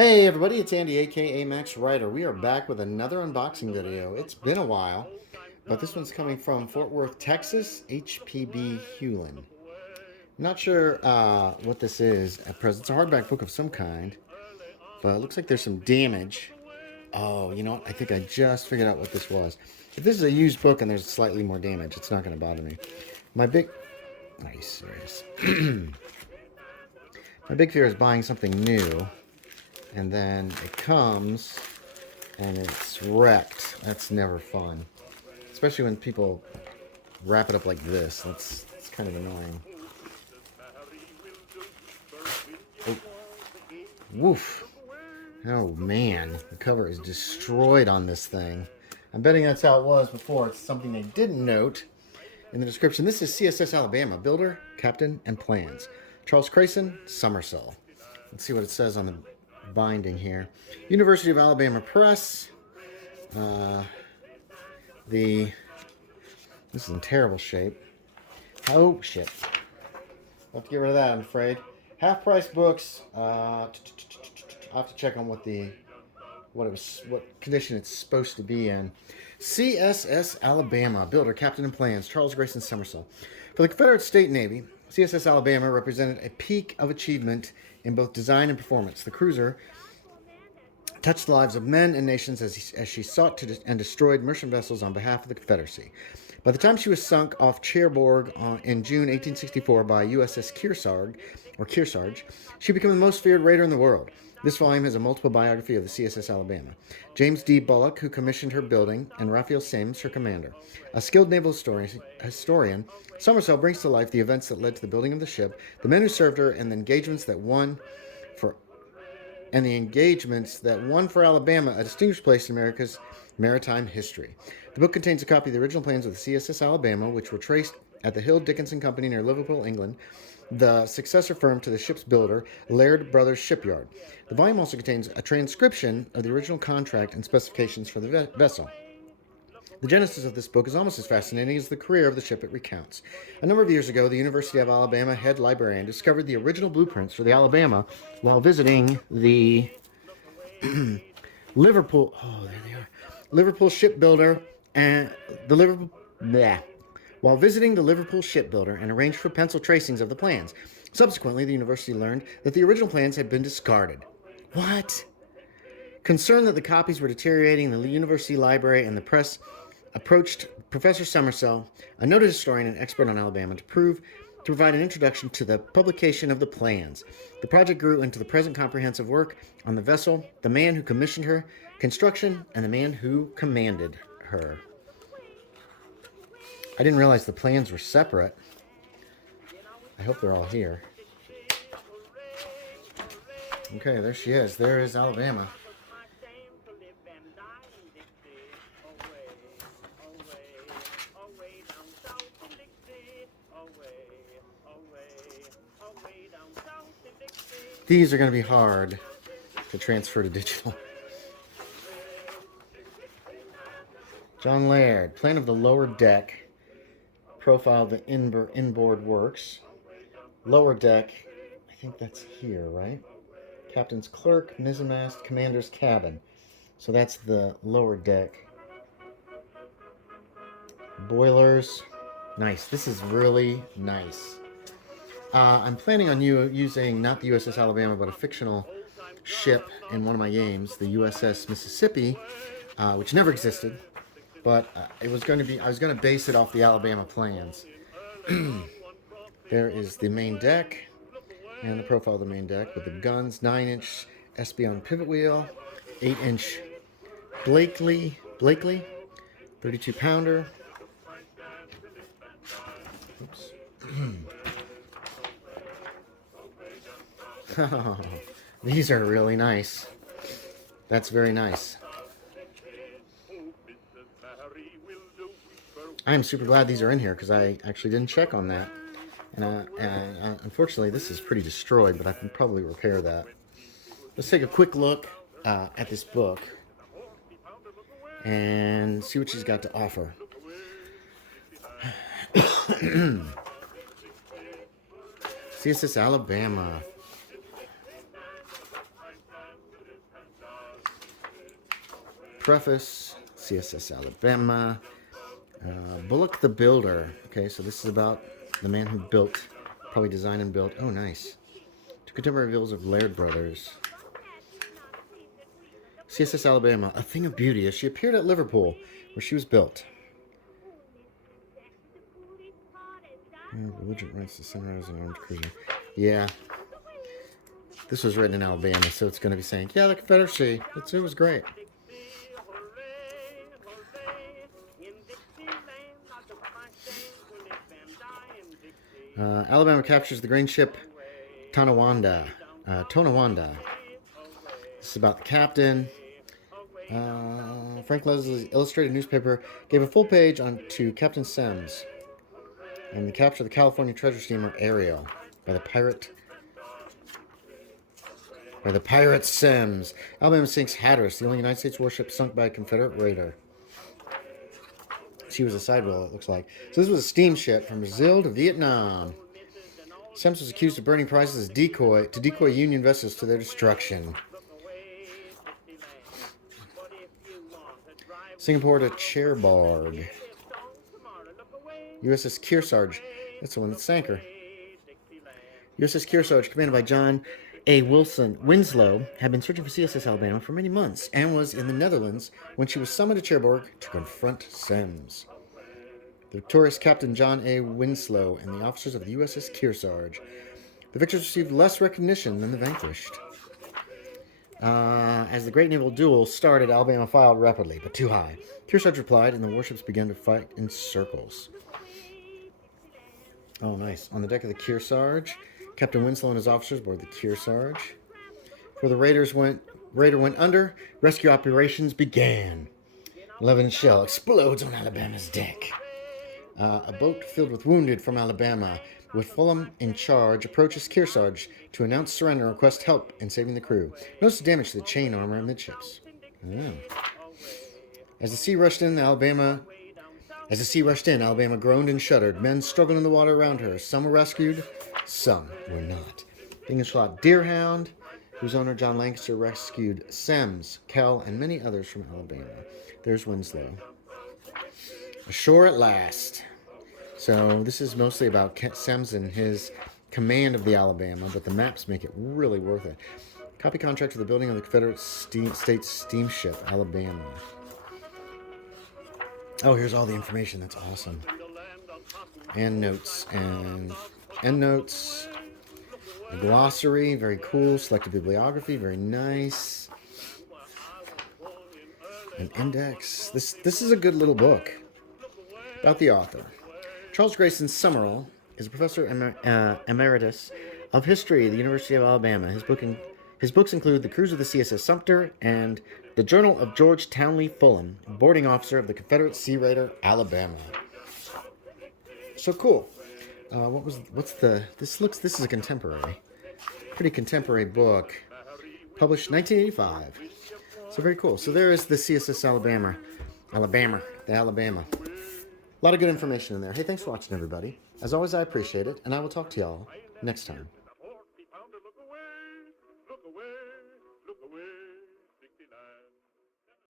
Hey everybody, it's Andy aka Max Writer. We are back with another unboxing video. It's been a while, but this one's coming from Fort Worth, Texas, HPB Hewlin. Not sure what this is at present. It's a hardback book of some kind, but it looks like there's some damage. Oh, you know what? I think I just figured out what this was. If this is a used book and there's slightly more damage, it's not going to bother me. My big... Are you serious? My big fear is buying something new and then it comes and it's wrecked. That's never fun. Especially when people wrap it up like this. That's kind of annoying. Oh. Woof. Oh man, the cover is destroyed on this thing. I'm betting that's how it was before. It's something they didn't note in the description. This is CSS Alabama, builder, captain, and plans. Charles Crayson, Somersault. Let's see what it says on the binding here. University of Alabama Press. This is in terrible shape. Oh shit! I'll have to get rid of that, I'm afraid. Half-price books. I'll have to check on what condition it's supposed to be in. CSS Alabama, builder, captain, and plans. Charles Grayson Somersault. For the Confederate State Navy, CSS Alabama represented a peak of achievement in both design and performance. The cruiser touched the lives of men and nations as she sought to and destroyed merchant vessels on behalf of the Confederacy. By the time she was sunk off Cherbourg in June 1864 by USS Kearsarge, she became the most feared raider in the world. This volume has a multiple biography of the CSS Alabama. James D. Bullock, who commissioned her building, and Raphael Semmes, her commander. A skilled naval historian, Somersault brings to life the events that led to the building of the ship, the men who served her, and the engagements that won for Alabama a distinguished place in America's maritime history. The book contains a copy of the original plans of the CSS Alabama, which were traced at the Hill Dickinson Company near Liverpool, England, the successor firm to the ship's builder, Laird Brothers Shipyard. The volume also contains a transcription of the original contract and specifications for the vessel. The genesis of this book is almost as fascinating as the career of the ship it recounts. A number of years ago, the University of Alabama head librarian discovered the original blueprints for the Alabama while visiting the Liverpool. Oh, there they are. Liverpool shipbuilder and the Liverpool. Bleh. While visiting the Liverpool shipbuilder and arranged for pencil tracings of the plans. Subsequently, the university learned that the original plans had been discarded. What? Concerned that the copies were deteriorating, the university library and the press approached Professor Somersault, a noted historian and expert on Alabama, to provide an introduction to the publication of the plans. The project grew into the present comprehensive work on the vessel, the man who commissioned her, construction, and the man who commanded her. I didn't realize the plans were separate. I hope they're all here. Okay, there she is. There is Alabama. These are going to be hard to transfer to digital. John Laird, plan of the lower deck, profile of the inboard works. Lower deck, I think that's here, right? Captain's clerk, mizzenmast, commander's cabin. So that's the lower deck. Boilers. Nice. This is really nice. I'm planning on using not the USS Alabama, but a fictional ship in one of my games, the USS Mississippi, which never existed. But I was going to base it off the Alabama plans. There is the main deck and the profile of the main deck with the guns, 9-inch Espion pivot wheel, 8-inch Blakely, 32-pounder. Oops. Oh, these are really nice. That's very nice. I am super glad these are in here because I actually didn't check on that. And unfortunately, this is pretty destroyed, but I can probably repair that. Let's take a quick look at this book and see what she's got to offer. CSS Alabama. Preface, CSS Alabama, Bullock the Builder. Okay, so this is about the man who built, probably designed and built. Oh, nice. Two contemporary bills of Laird Brothers. CSS Alabama, a thing of beauty as she appeared at Liverpool, where she was built. Religion rights to sunrise and armed cruiser. Yeah. This was written in Alabama, so it's going to be saying, yeah, the Confederacy. It was great. Alabama captures the grain ship Tonawanda. This is about the captain. Frank Leslie's illustrated newspaper gave a full page to Captain Semmes and the capture of the California treasure steamer Ariel by the pirate Semmes. Alabama sinks Hatteras, the only United States warship sunk by a Confederate raider. She was a sidewheel, it looks like. So this was a steamship from Brazil to Vietnam. Semmes was accused of burning prizes as to decoy Union vessels to their destruction. Singapore to Cherbourg. USS Kearsarge. That's the one that sank her. USS Kearsarge, commanded by John A. Winslow, had been searching for CSS Alabama for many months and was in the Netherlands when she was summoned to Cherbourg to confront Semmes. The victorious Captain John A. Winslow and the officers of the USS Kearsarge. The victors received less recognition than the vanquished. As the great naval duel started, Alabama filed rapidly, but too high. Kearsarge replied, and the warships began to fight in circles. Oh, nice. On the deck of the Kearsarge, Captain Winslow and his officers board the Kearsarge. Before the raider went under, rescue operations began. 11 shell explodes on Alabama's deck. A boat filled with wounded from Alabama, with Fulham in charge, approaches Kearsarge to announce surrender and request help in saving the crew. Notice the damage to the chain armor amidships. Oh. As the sea rushed in, Alabama groaned and shuddered. Men struggled in the water around her. Some were rescued, some were not. The English shot Deerhound, whose owner John Lancaster rescued Semmes, Kell, and many others from Alabama. There's Winslow. Ashore at last. So this is mostly about Semmes and his command of the Alabama, but the maps make it really worth it. Copy contract for the building of the Confederate States steamship, Alabama. Oh, here's all the information. That's awesome. And notes. And endnotes. A glossary. Very cool. Selected bibliography. Very nice. An index. This is a good little book. About the author. Charles Grayson Summerall is a professor emeritus of history at the University of Alabama. His books include The Cruise of the CSS Sumter and The Journal of George Townley Fulham, boarding officer of the Confederate Sea Raider Alabama. So cool. This is a contemporary. Pretty contemporary book. Published 1985. So very cool. So there is the CSS Alabama. The Alabama. A lot of good information in there. Hey, thanks for watching, everybody. As always, I appreciate it, and I will talk to y'all next time.